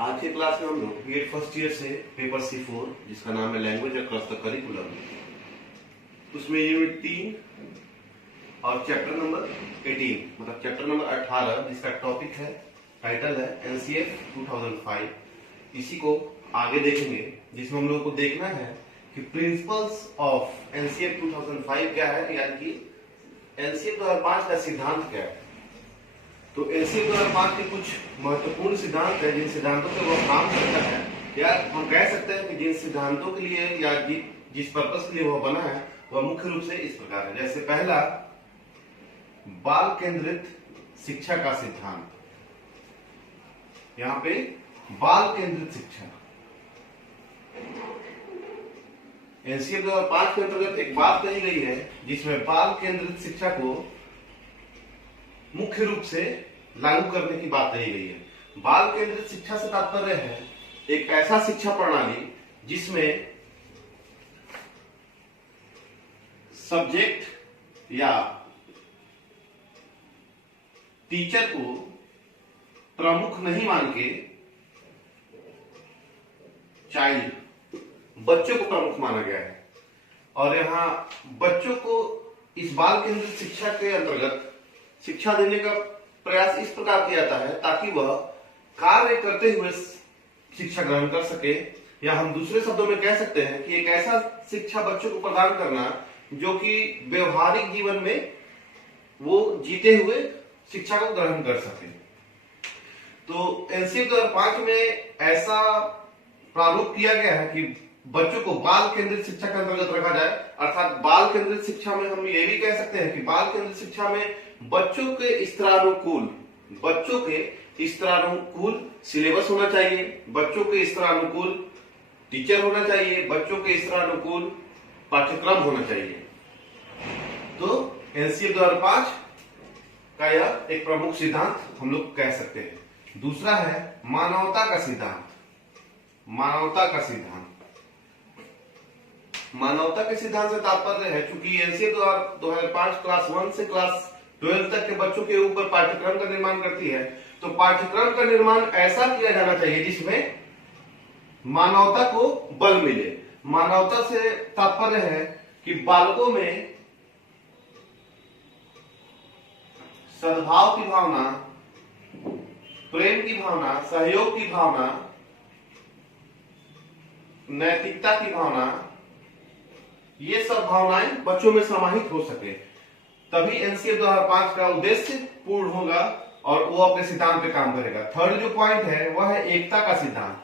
आज के क्लास में हम लोग बीएड फर्स्ट ईयर से पेपर C4 जिसका नाम है लैंग्वेज अक्रॉस द करिकुलम, उसमें यूनिट 3 और चैप्टर नंबर 18 मतलब चैप्टर नंबर 18 जिसका टॉपिक है, टाइटल है एनसीएफ 2005। इसी को आगे देखेंगे, जिसमें हम लोग को देखना है कि प्रिंसिपल्स ऑफ एनसीएफ 2005 क्या है, यानी कि एनसीएफ 2005 का सिद्धांत क्या है। तो एनसीएफ 2005 के कुछ महत्वपूर्ण सिद्धांत है, जिन सिद्धांतों पे वह काम करता है, या हम कह सकते हैं कि जिन सिद्धांतों के लिए या जिस पर्पस के लिए वह बना है वह मुख्य रूप से इस प्रकार है। जैसे पहला, बाल केंद्रित शिक्षा का सिद्धांत। यहाँ पे बाल केंद्रित शिक्षा, एनसीएफ 2005 के अंतर्गत एक बात कही गई है जिसमें बाल केंद्रित शिक्षा को मुख्य रूप से लागू करने की बात कही गई है। बाल केंद्रित शिक्षा से तात्पर्य है एक ऐसा शिक्षा प्रणाली जिसमें सब्जेक्ट या टीचर को प्रमुख नहीं मान के चाइल्ड, बच्चों को प्रमुख माना गया है। और यहाँ बच्चों को इस बाल केंद्रित शिक्षा के अंतर्गत शिक्षा देने का प्रयास इस प्रकार किया जाता है ताकि वह कार्य करते हुए शिक्षा ग्रहण कर सके, या हम दूसरे शब्दों में कह सकते हैं कि एक ऐसा शिक्षा बच्चों को प्रदान करना जो कि व्यवहारिक जीवन में वो जीते हुए शिक्षा को ग्रहण कर सके। तो एनसीएफ 2005 में ऐसा प्रारूप किया गया है कि बच्चों को बाल केंद्रित शिक्षा के अंतर्गत रखा जाए। अर्थात बाल केंद्रित शिक्षा में हम ये भी कह सकते हैं कि बाल केंद्रित शिक्षा में बच्चों के स्तरानुकूल सिलेबस होना चाहिए, बच्चों के स्तरानुकूल टीचर होना चाहिए, बच्चों के स्तरानुकूल पाठ्यक्रम होना चाहिए। तो एनसीएफ 2005 का यह एक प्रमुख सिद्धांत हम लोग कह सकते हैं। दूसरा है मानवता का सिद्धांत। मानवता के सिद्धांत से तात्पर्य है, चूंकि एनसीएफ 2005 क्लास 1 से क्लास 12 तक के बच्चों के ऊपर पाठ्यक्रम का निर्माण करती है, तो पाठ्यक्रम का निर्माण ऐसा किया जाना चाहिए जिसमें मानवता को बल मिले। मानवता से तात्पर्य है कि बालकों में सद्भाव की भावना, प्रेम की भावना, सहयोग की भावना, नैतिकता की भावना, ये सब भावनाएं बच्चों में समाहित हो सके, तभी एनसीएफ 2005 का उद्देश्य पूर्ण होगा और वो अपने सिद्धांत पे काम करेगा। थर्ड जो पॉइंट है वह है एकता का सिद्धांत।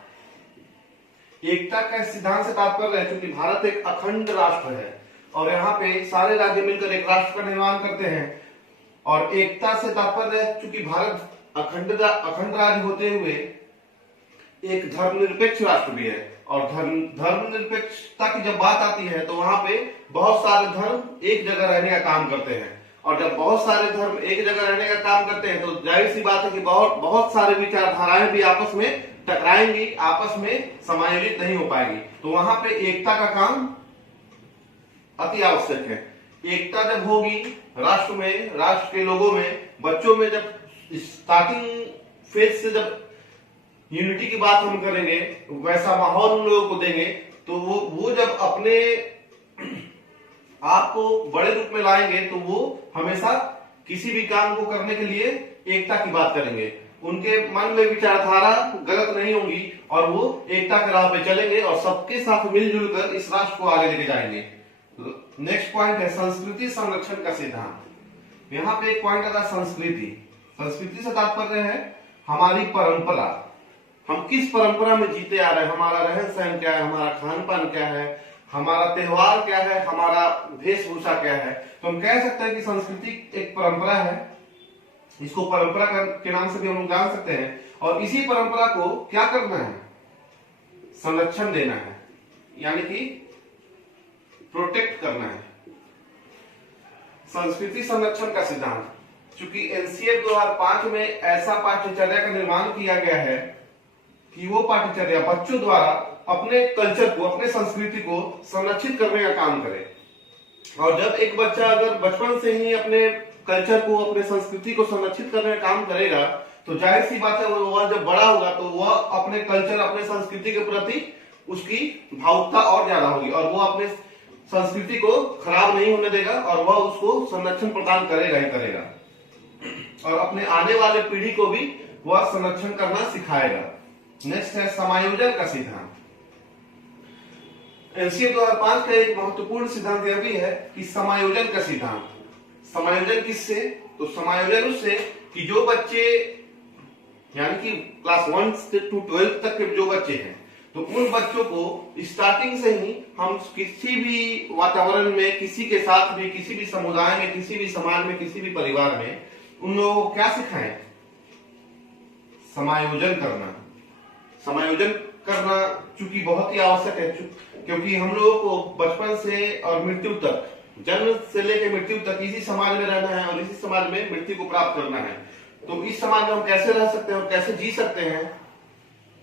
एकता का सिद्धांत से तात्पर्य है, क्योंकि भारत एक अखंड राष्ट्र है और यहाँ पे सारे राज्य मिलकर एक राष्ट्र का निर्माण करते हैं, और एकता से तात्पर्य है चूंकि भारत अखंड राज्य होते हुए एक धर्मनिरपेक्ष राष्ट्र भी है, और धर्मनिरपेक्षता की जब बात आती है तो वहां पे बहुत सारे धर्म एक जगह रहने का काम करते हैं, और जब बहुत सारे धर्म एक जगह रहने का काम करते हैं तो जाहिर सी बात है कि बहुत सारे विचारधाराएं भी आपस में टकराएंगी, आपस में समायोजित नहीं हो पाएंगी। तो वहां पे एकता का काम अति आवश्यक है। एकता जब होगी राष्ट्र में, राष्ट्र के लोगों में, बच्चों में, जब स्टार्टिंग फेज से जब यूनिटी की बात हम करेंगे, वैसा माहौल उन लोगों को देंगे, तो वो जब अपने आप को बड़े रूप में लाएंगे तो वो हमेशा किसी भी काम को करने के लिए एकता की बात करेंगे। उनके मन में विचारधारा गलत नहीं होगी और वो एकता के राह पे चलेंगे और सबके साथ मिलजुल कर इस राष्ट्र को आगे लेके जाएंगे। नेक्स्ट पॉइंट है संस्कृति संरक्षण का सिद्धांत। यहाँ पे एक पॉइंट आता है संस्कृति। संस्कृति से तात्पर्य है हमारी परंपरा, हम किस परंपरा में जीते आ रहे हैं, हमारा रहन सहन क्या है, हमारा खान पान क्या है, हमारा त्योहार क्या है, हमारा वेशभूषा क्या है। तो हम कह सकते हैं कि संस्कृति एक परंपरा है, इसको परंपरा के नाम से भी हम लोग जान सकते हैं, और इसी परंपरा को क्या करना है, संरक्षण देना है, यानी कि प्रोटेक्ट करना है। संस्कृति संरक्षण का सिद्धांत, चूंकि एनसीएफ 2005 में ऐसा पाठ्यचर्या का निर्माण किया गया है कि वो पाठ्यचर्या बच्चों द्वारा अपने कल्चर को, अपने संस्कृति को संरक्षित करने का काम करे। और जब एक बच्चा अगर बचपन से ही अपने कल्चर को, अपने संस्कृति को संरक्षित करने का काम करेगा तो जाहिर सी बात है वह जब बड़ा होगा तो वह अपने कल्चर, अपने संस्कृति के प्रति उसकी भावुकता और ज्यादा होगी और वो अपने संस्कृति को खराब नहीं होने देगा और वह उसको संरक्षण प्रदान करेगा ही करेगा और अपने आने वाले पीढ़ी को भी वह संरक्षण करना सिखाएगा। नेक्स्ट है समायोजन का सिद्धांत। एनसीए 2005 का एक महत्वपूर्ण सिद्धांत यह भी है कि समायोजन का सिद्धांत। समायोजन किससे? तो समायोजन उससे कि जो बच्चे यानी कि क्लास 1 से 12 तक के जो बच्चे हैं तो उन बच्चों को स्टार्टिंग से ही हम किसी भी वातावरण में, किसी के साथ भी, किसी भी समुदाय में, किसी भी समाज में, किसी भी परिवार में उन लोगों को क्या सिखाएं? समायोजन करना। समायोजन करना चूंकि बहुत ही आवश्यक है, क्योंकि हम लोगों को बचपन से और मृत्यु तक, जन्म से लेकर मृत्यु तक इसी समाज में रहना है और इसी समाज में मृत्यु को प्राप्त करना है। तो इस समाज में हम कैसे रह सकते हैं और कैसे जी सकते हैं?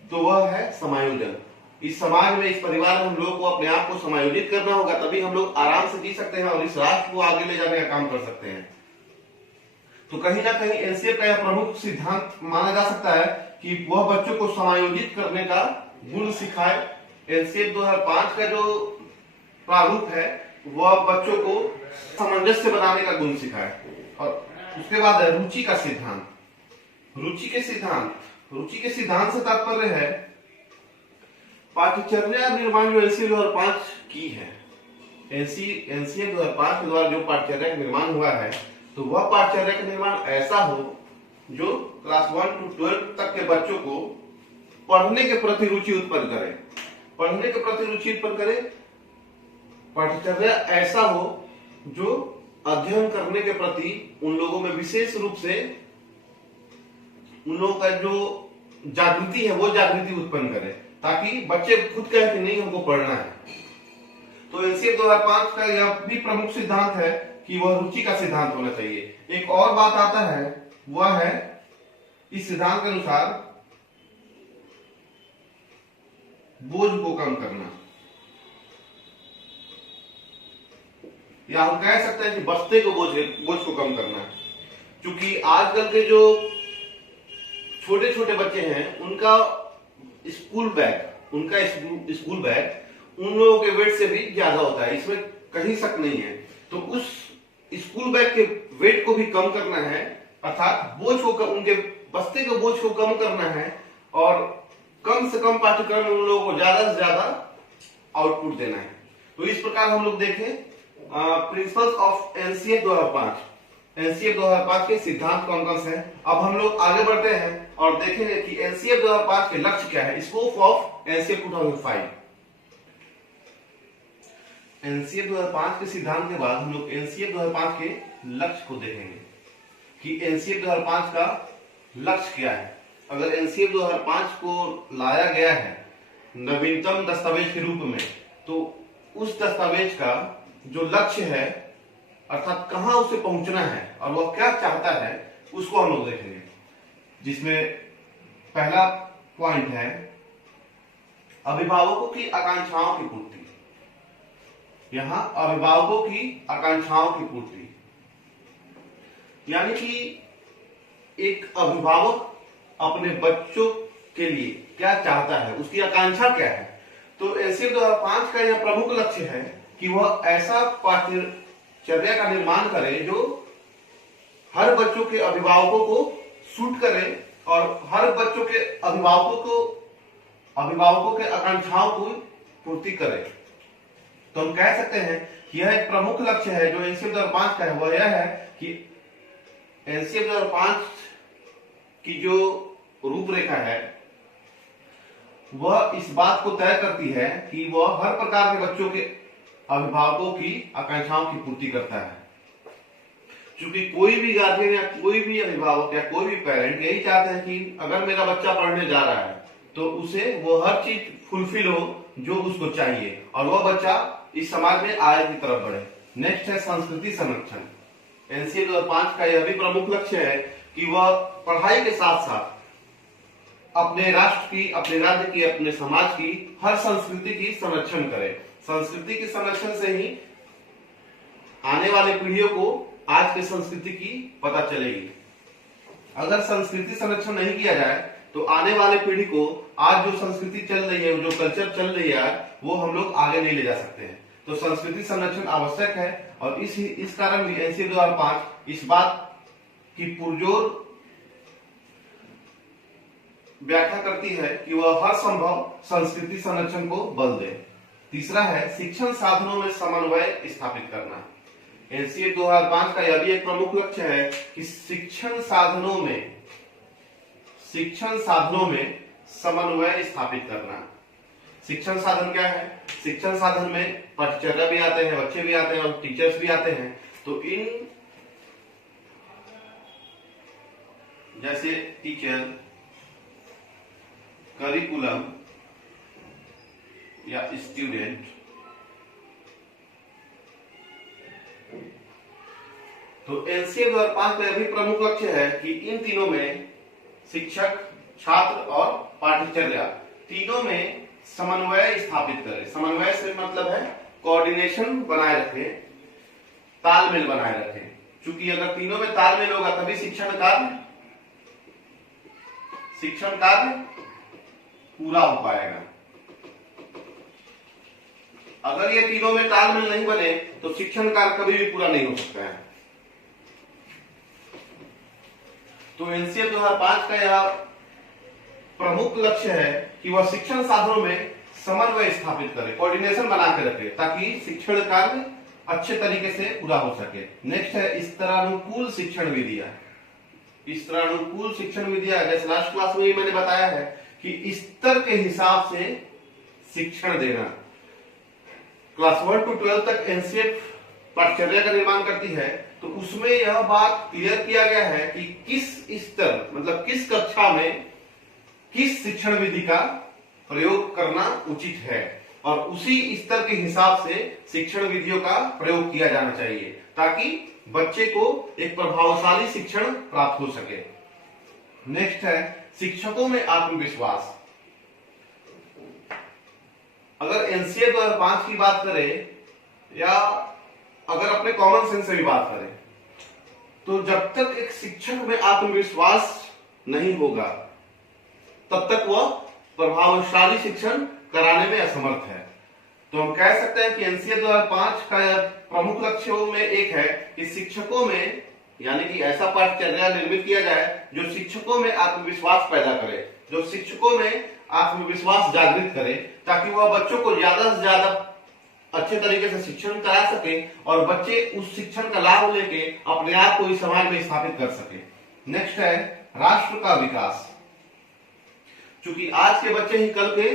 तो वह है समायोजन। इस समाज में, इस परिवार में हम लोग को अपने आप को समायोजित करना होगा, तभी हम लोग आराम से जी सकते हैं और इस राष्ट्र को आगे ले जाने का काम कर सकते हैं। तो कहीं ना कहीं एनसीए का यह प्रमुख सिद्धांत माना जा सकता है कि वह बच्चों को समायोजित करने का गुण सिखाए। एनसीए 2005 का जो प्रारूप है वह बच्चों को सामंजस्य बनाने का गुण सिखाए। और उसके बाद है रुचि का सिद्धांत। रुचि के सिद्धांत से तात्पर्य है पाठ्यचर्या निर्माण जो एनसीए 2005 की है। एनसीए 2005 के द्वारा जो पाठ्यचर्या का निर्माण हुआ है तो वह पाठ्यचर्या का निर्माण ऐसा हो जो क्लास 1 to 12 तक के बच्चों को पढ़ने के प्रति रुचि उत्पन्न करे। पाठ्यचर्या ऐसा हो जो अध्ययन करने के प्रति उन लोगों में विशेष रूप से उन लोगों का जो जागृति है वो जागृति उत्पन्न करे, ताकि बच्चे खुद कहें कि नहीं हमको पढ़ना है। तो एनसीए 2005 का यह भी प्रमुख सिद्धांत है कि वह रुचि का सिद्धांत होना चाहिए। एक और बात आता है वह है इस सिद्धांत के अनुसार बोझ को कम करना, या हम कह सकते हैं कि बस्ते को बोझ को कम करना। क्योंकि आजकल के जो छोटे छोटे बच्चे हैं उनका स्कूल बैग उन लोगों के वेट से भी ज्यादा होता है, इसमें कहीं शक नहीं है। तो उस स्कूल बैग के वेट को भी कम करना है, अर्थात बोझ को, उनके बस्ते के बोझ को कम करना है और कम से कम पाठ्यक्रम में उन लोगों को ज्यादा से ज्यादा आउटपुट देना है। तो इस प्रकार हम लोग देखें प्रिंसिपल्स ऑफ एनसीए 2005 के सिद्धांत कौन कौन से हैं। अब हम लोग आगे बढ़ते हैं और देखेंगे कि एनसीए 2005 के लक्ष्य क्या है। Scope of NCA 2005। एनसीए 2005 के सिद्धांत के बाद हम लोग एनसीए 2005 के लक्ष्य को देखेंगे कि एनसीए 2005 का लक्ष्य क्या है। अगर एनसीए 2005 को लाया गया है नवीनतम दस्तावेज के रूप में, तो उस दस्तावेज का जो लक्ष्य है अर्थात कहां उसे पहुंचना है और वह क्या चाहता है उसको हम लोग देखेंगे। जिसमें पहला पॉइंट है अभिभावकों की आकांक्षाओं की पूर्ति। यहां अभिभावकों की आकांक्षाओं की पूर्ति यानी कि एक अभिभावक अपने बच्चों के लिए क्या चाहता है, उसकी आकांक्षा क्या है। तो एनसीए 2005 का यह प्रमुख लक्ष्य है कि वह ऐसा पाठ्यचर्या का निर्माण करे जो हर बच्चों के अभिभावकों को सूट करे और हर बच्चों के अभिभावकों के आकांक्षाओं को पूर्ति करे। तो हम कह सकते हैं कि यह एक प्रमुख लक्ष्य है जो एनसीए 2005 का है। वह यह है कि एनसीए 2005 की जो रूपरेखा है वह इस बात को तय करती है कि वह हर प्रकार के बच्चों के अभिभावकों की आकांक्षाओं की पूर्ति करता है। क्योंकि कोई भी गार्जियन या कोई भी अभिभावक या कोई भी पेरेंट यही चाहते हैं कि अगर मेरा बच्चा पढ़ने जा रहा है तो उसे वो हर चीज फुलफिल हो जो उसको चाहिए और वह बच्चा इस समाज में आगे की तरफ बढ़े। नेक्स्ट है संस्कृति संरक्षण। एनसीए 2005 का यह भी प्रमुख लक्ष्य है कि वह पढ़ाई के साथ साथ अपने राष्ट्र की, अपने राज्य की, अपने समाज की हर संस्कृति की संरक्षण करे। संस्कृति के संरक्षण से ही आने वाली पीढ़ियों को आज की संस्कृति की पता चलेगी। अगर संस्कृति संरक्षण नहीं किया जाए तो आने वाले पीढ़ी को आज जो संस्कृति चल रही है, जो कल्चर चल रही है, वो हम लोग आगे नहीं ले जा सकते हैं। तो संस्कृति संरक्षण आवश्यक है और इस कारण भी एनसीए 2005 इस बात की पुरजोर व्याख्या करती है कि वह हर संभव संस्कृति संरक्षण को बल दे। तीसरा है शिक्षण साधनों में समन्वय स्थापित करना। एनसीए 2005 का यह भी एक प्रमुख लक्ष्य है कि शिक्षण साधनों में समन्वय स्थापित करना। शिक्षण साधन क्या है? शिक्षण साधन में पाठ्यचर्या भी आते हैं, बच्चे भी आते हैं और टीचर्स भी आते हैं। तो इन जैसे टीचर, करिकुलम या स्टूडेंट, तो एनसीए 2005 का भी प्रमुख लक्ष्य है कि इन तीनों में शिक्षक, छात्र और पाठ्यचर्या तीनों में समन्वय स्थापित करें। समन्वय से मतलब है कोऑर्डिनेशन बनाए रखें, तालमेल बनाए रखें। क्योंकि अगर तीनों में तालमेल होगा तभी शिक्षण कार्य पूरा हो पाएगा। अगर ये तीनों में तालमेल नहीं बने तो शिक्षण कार्य कभी भी पूरा नहीं हो सकता है। तो एनसीए 2005 का यह प्रमुख लक्ष्य है कि वह शिक्षण साधनों में समन्वय स्थापित करे, कोऑर्डिनेशन बना के रखे, ताकि शिक्षण कार्य अच्छे तरीके से पूरा हो सके। नेक्स्ट है स्तरानुकूल शिक्षण विधियां। स्तरानुकूल शिक्षण विधियां जैसे लास्ट क्लास में ही मैंने बताया है कि स्तर के हिसाब से शिक्षण देना। क्लास 1 to 12 तक एनसीए पाठ्यचर्या का निर्माण करती है, तो उसमें यह बात क्लियर किया गया है कि किस स्तर मतलब किस कक्षा में किस शिक्षण विधि का प्रयोग करना उचित है और उसी स्तर के हिसाब से शिक्षण विधियों का प्रयोग किया जाना चाहिए, ताकि बच्चे को एक प्रभावशाली शिक्षण प्राप्त हो सके। नेक्स्ट है शिक्षकों में आत्मविश्वास। अगर एनसीए 2005 की बात करें या अगर अपने कॉमन सेंस से भी बात करें, तो जब तक एक शिक्षक में आत्मविश्वास नहीं होगा तब तक वह प्रभावशाली शिक्षण कराने में असमर्थ है। तो हम कह सकते हैं कि एनसीए 2005 का प्रमुख लक्ष्यों में एक है कि शिक्षकों में यानी कि ऐसा पाठ्यचर्या निर्मित किया जाए जो शिक्षकों में आत्मविश्वास पैदा करे, जो शिक्षकों में आत्मविश्वास जागृत करे, ताकि वह बच्चों को ज्यादा से ज्यादा अच्छे तरीके से शिक्षण करा सके और बच्चे उस शिक्षण का लाभ लेके अपने आप को इस समाज में स्थापित कर सके। नेक्स्ट है राष्ट्र का विकास। क्योंकि आज के बच्चे ही कल के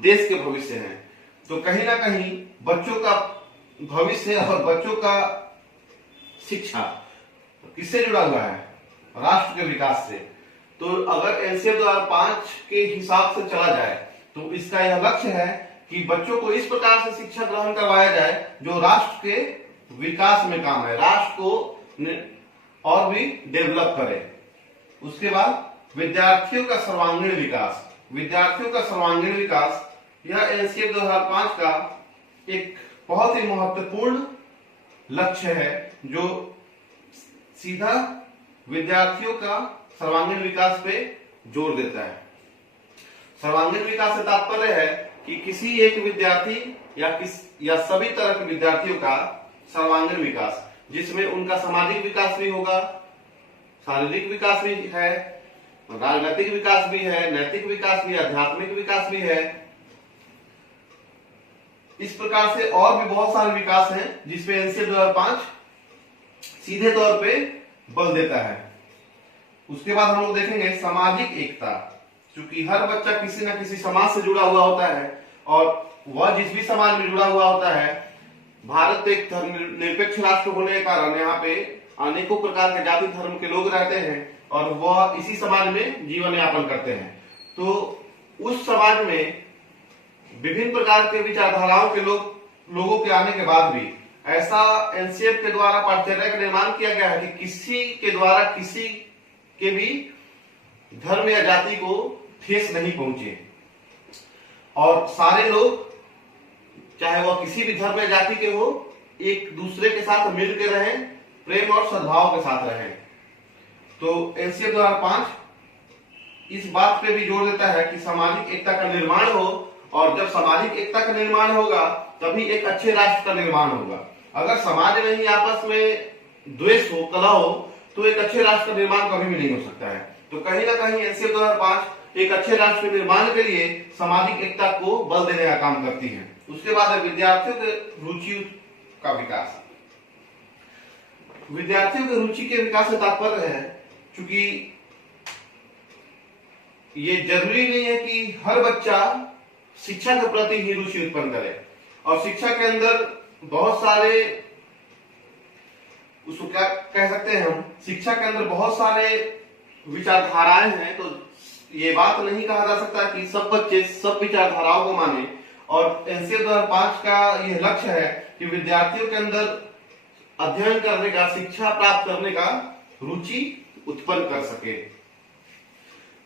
देश के भविष्य हैं, तो कहीं ना कहीं बच्चों का भविष्य और बच्चों का शिक्षा किससे जुड़ा हुआ है? राष्ट्र के विकास से। तो अगर एनसीए 2005 के हिसाब से चला जाए तो इसका यह लक्ष्य है कि बच्चों को इस प्रकार से शिक्षा ग्रहण करवाया जाए जो राष्ट्र के विकास में काम है, राष्ट्र को और भी डेवलप करे। उसके बाद विद्यार्थियों का सर्वांगीण विकास। विद्यार्थियों का सर्वांगीण विकास यह एनसीए 2005 का एक बहुत ही महत्वपूर्ण लक्ष्य है, जो सीधा विद्यार्थियों का सर्वांगीण विकास पे जोर देता है। सर्वांगीण विकास से तात्पर्य है कि किसी एक विद्यार्थी या सभी तरह के विद्यार्थियों का सर्वांगीण विकास, जिसमें उनका सामाजिक विकास भी होगा, शारीरिक विकास भी है, राजनीतिक विकास भी है, नैतिक विकास भी, आध्यात्मिक विकास भी है। इस प्रकार से और भी बहुत सारे विकास हैं जिसपे एनसीए 2005 सीधे तौर पे बल देता है। उसके बाद हम लोग देखेंगे सामाजिक एकता। क्योंकि हर बच्चा किसी न किसी समाज से जुड़ा हुआ होता है और वह जिस भी समाज में जुड़ा हुआ होता है, भारत एक धर्मनिरपेक्ष राष्ट्र होने के कारण यहाँ पे अनेकों प्रकार के जाति धर्म के लोग रहते हैं और वह इसी समाज में जीवन यापन करते हैं। तो उस समाज में विभिन्न प्रकार के विचारधाराओं के लोगों के आने के बाद भी ऐसा एनसीए के द्वारा पाठ्यचर्या का निर्माण किया गया है कि किसी के द्वारा किसी के भी धर्म या जाति को ठेस नहीं पहुंचे और सारे लोग, चाहे वह किसी भी धर्म या जाति के हो, एक दूसरे के साथ मिलकर रहें, प्रेम और सद्भाव के साथ रहें। तो एनसीएफ 2005 इस बात पे भी जोर देता है कि सामाजिक एकता का निर्माण हो, और जब सामाजिक एकता का निर्माण होगा तभी एक अच्छे राष्ट्र का निर्माण होगा। अगर समाज में ही आपस में द्वेष हो, कलह हो, तो एक अच्छे राष्ट्र का निर्माण कभी भी नहीं हो सकता है। तो कहीं ना कहीं एनसीएफ 2005 एक अच्छे राष्ट्र के निर्माण के लिए सामाजिक एकता को बल देने का काम करती है। उसके बाद है विद्यार्थियों के रुचि का विकास। विद्यार्थियों के रुचि के विकास से तात्पर्य है, क्योंकि ये जरूरी नहीं है कि हर बच्चा शिक्षा के प्रति ही रुचि उत्पन्न करे, और शिक्षा के अंदर बहुत सारे, उसको क्या कह सकते हैं हम, शिक्षा के अंदर बहुत सारे विचारधाराएं हैं। तो ये बात नहीं कहा जा सकता कि सब बच्चे सब विचारधाराओं को माने, और एनसीएफ 2005 का यह लक्ष्य है कि विद्यार्थियों के अंदर अध्ययन करने का, शिक्षा प्राप्त करने का रुचि उत्पन्न कर सके।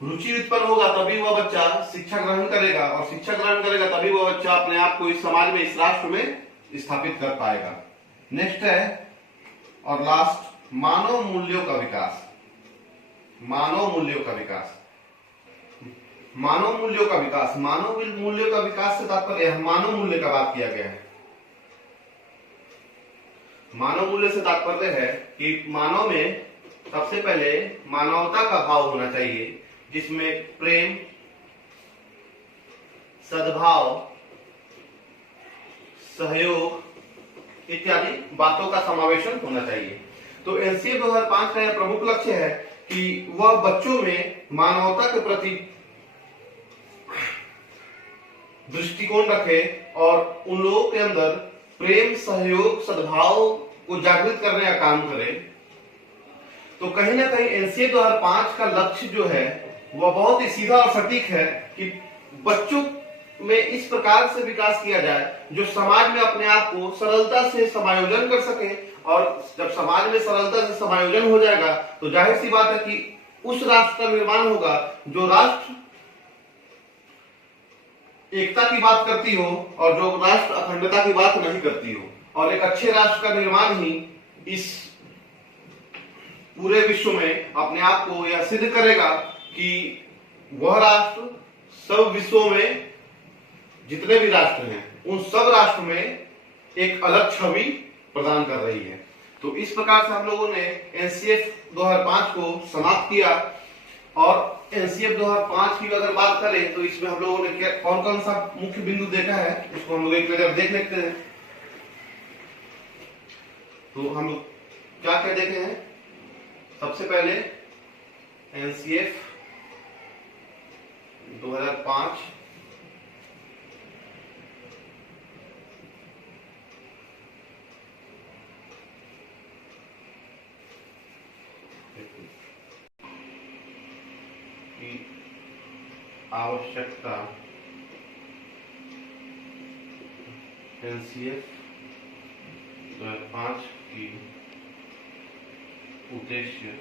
रुचि उत्पन्न होगा तभी वह बच्चा शिक्षा ग्रहण करेगा, और शिक्षा ग्रहण करेगा तभी वह बच्चा अपने आप को इस समाज में, इस राष्ट्र में स्थापित कर पाएगा। नेक्स्ट है और लास्ट, मानव मूल्यों का विकास। मानव मूल्यों का विकास, मानव मूल्यों का विकास, मानव मूल्यों का विकास से तात्पर्य मानव मूल्य का बात किया गया है। मानव मूल्य से तात्पर्य है कि मानव में सबसे पहले मानवता का भाव होना चाहिए, जिसमें प्रेम, सद्भाव, सहयोग इत्यादि बातों का समावेशन होना चाहिए। तो एनसीएफ 2005 का यह प्रमुख लक्ष्य है कि वह बच्चों में मानवता के प्रति दृष्टिकोण रखे और उन लोगों के अंदर प्रेम, सहयोग, सद्भाव को जागृत करने का काम करे। तो कहीं ना कहीं एनसीएफ 2005 का लक्ष्य जो है वह बहुत ही सीधा और सटीक है कि बच्चों में इस प्रकार से विकास किया जाए जो समाज में अपने आप को सरलता से समायोजन कर सके, और जब समाज में सरलता से समायोजन हो जाएगा तो जाहिर सी बात है कि उस राष्ट्र का निर्माण होगा जो राष्ट्र एकता की बात करती हो और जो राष्ट्र अखंडता की बात नहीं करती हो। और एक अच्छे राष्ट्र का निर्माण ही इस पूरे विश्व में अपने आप को यह सिद्ध करेगा कि वह राष्ट्र सब विश्वों में जितने भी राष्ट्र हैं उन सब राष्ट्र में एक अलग छवि प्रदान कर रही है। तो इस प्रकार से हम लोगों ने एनसीएफ 2005 को समाप्त किया। और एनसीएफ 2005 की अगर बात करें तो इसमें हम लोगों ने कौन कौन सा मुख्य बिंदु देखा है उसको हम लोग एक नजर देख लेते हैं। तो हम लोग क्या क्या देखे हैं, सबसे पहले एनसीएफ 2005 की आवश्यकता, एनसीएफ 2005 की उद्देश्य,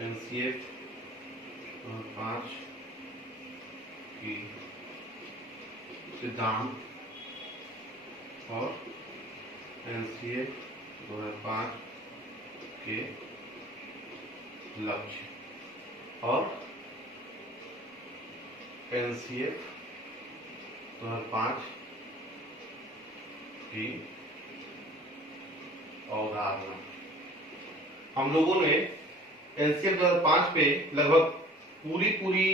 एनसीएफ 2005 की सिद्धांत और एनसीएफ 2005 के लक्ष्य और एनसीएफ 2005 की अवधारणा। हम लोगों ने एनसीएफ 2005 पे लगभग पूरी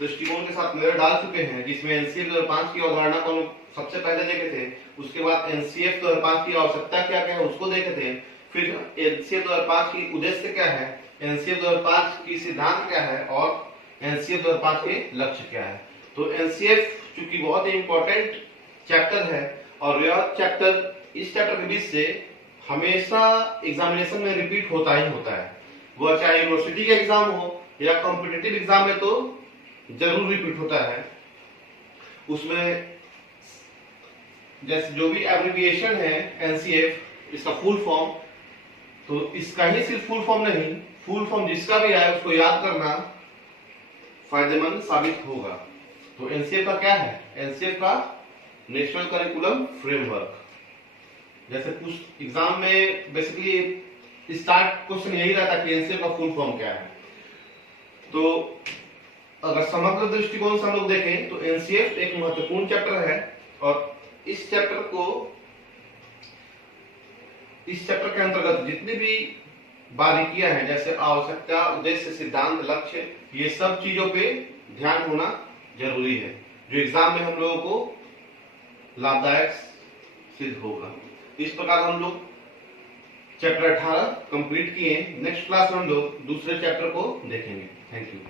दृष्टिकोण के साथ नजर डाल चुके हैं, जिसमें एनसीएफ 2005 की अवधारणा को हम सबसे पहले देखे थे। उसके बाद एनसीएफ 2005 की आवश्यकता क्या क्या है उसको देखे थे। फिर एनसीएफ 2005 की उद्देश्य क्या है, एनसीएफ 2005 की सिद्धांत क्या है और एनसीएफ 2005 के लक्ष्य क्या है। तो एनसीएफ चूंकि बहुत ही इंपॉर्टेंट चैप्टर है और यह चैप्टर, इस चैप्टर के बीच से हमेशा एग्जामिनेशन में रिपीट होता ही होता है। वह चाहे यूनिवर्सिटी के एग्जाम हो या कॉम्पिटिटिव एग्जाम में तो जरूर रिपीट होता है। उसमें जैसे जो भी एब्रिविएशन है एनसीएफ, इसका फुल फॉर्म, तो इसका ही सिर्फ फुल फॉर्म नहीं, फुल फॉर्म जिसका भी आए उसको याद करना फायदेमंद साबित होगा। तो एनसीएफ का क्या है, एनसीएफ का नेशनल करिकुलम फ्रेमवर्क। जैसे कुछ एग्जाम में बेसिकली स्टार्ट क्वेश्चन यही रहता कि एनसीएफ का फुल फॉर्म क्या है। तो अगर समग्र दृष्टिकोण से हम लोग देखें तो एनसीएफ एक महत्वपूर्ण चैप्टर है, और इस चैप्टर के अंतर्गत जितनी भी बारीकियां हैं, जैसे आवश्यकता, उद्देश्य, सिद्धांत, लक्ष्य, ये सब चीजों पे ध्यान होना जरूरी है, जो एग्जाम में हम लोगों को लाभदायक सिद्ध होगा। इस प्रकार हम लोग चैप्टर 18 कंप्लीट किए। नेक्स्ट क्लास में हम लोग दूसरे चैप्टर को देखेंगे। Thank you.